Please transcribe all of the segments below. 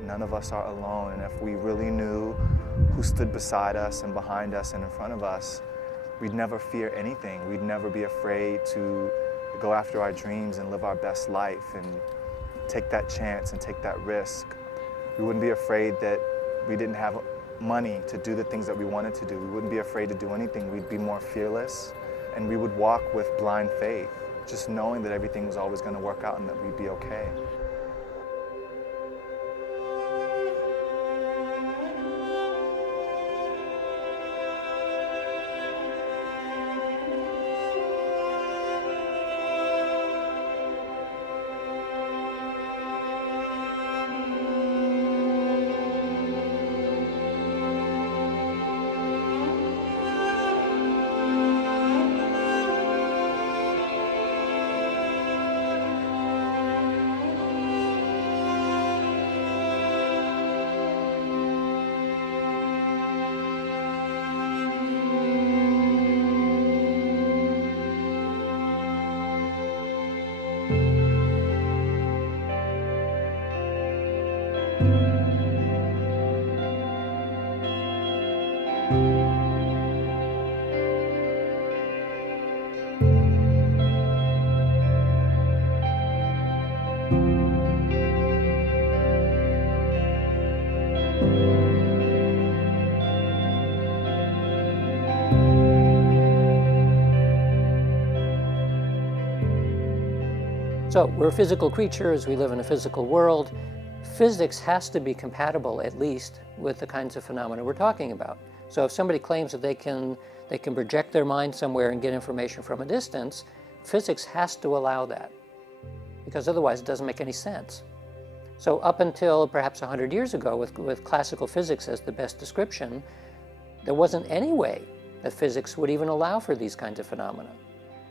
None of us are alone, and if we really knew who stood beside us and behind us and in front of us, we'd never fear anything. We'd never be afraid to go after our dreams and live our best life and take that chance and take that risk. We wouldn't be afraid that we didn't have money to do the things that we wanted to do. We wouldn't be afraid to do anything. We'd be more fearless, and we would walk with blind faith, just knowing that everything was always going to work out and that we'd be okay. So we're physical creatures, we live in a physical world. Physics has to be compatible, at least, with the kinds of phenomena we're talking about. So if somebody claims that they can project their mind somewhere and get information from a distance, physics has to allow that, because otherwise it doesn't make any sense. So up until perhaps 100 years ago, with classical physics as the best description, there wasn't any way that physics would even allow for these kinds of phenomena.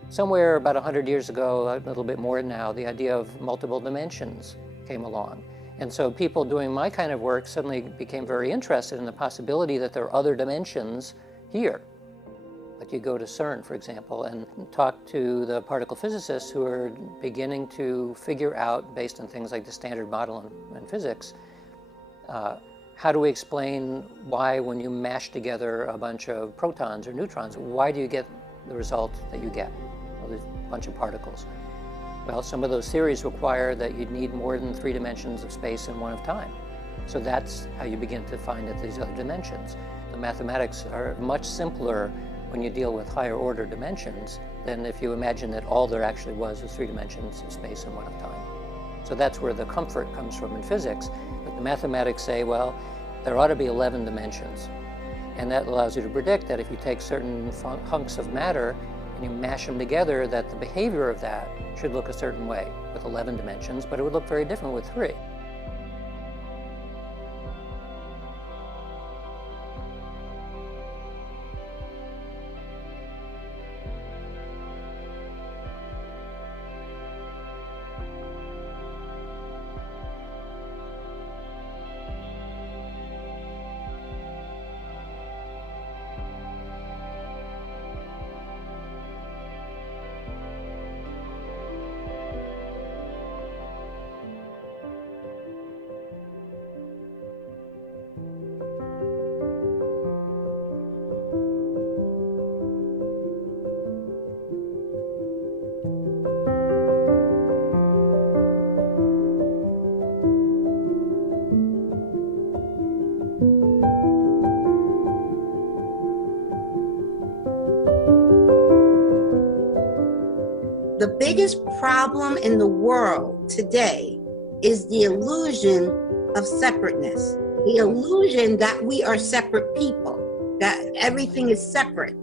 Somewhere about 100 years ago, a little bit more now, the idea of multiple dimensions came along. And so people doing my kind of work suddenly became very interested in the possibility that there are other dimensions here. Like you go to CERN, for example, and talk to the particle physicists who are beginning to figure out, based on things like the standard model in physics, how do we explain why when you mash together a bunch of protons or neutrons, why do you get the result that you get? Well, there's a bunch of particles. Well, some of those theories require that you'd need more than 3 dimensions of space and 1 of time. So that's how you begin to find that these other dimensions. The mathematics are much simpler when you deal with higher order dimensions than if you imagine that all there actually was 3 dimensions of space and 1 of time. So that's where the comfort comes from in physics. But the mathematics say, well, there ought to be 11 dimensions. And that allows you to predict that if you take certain hunks of matter and you mash them together, that the behavior of that should look a certain way with 11 dimensions, but it would look very different with 3. The biggest problem in the world today is the illusion of separateness, the illusion that we are separate people, that everything is separate.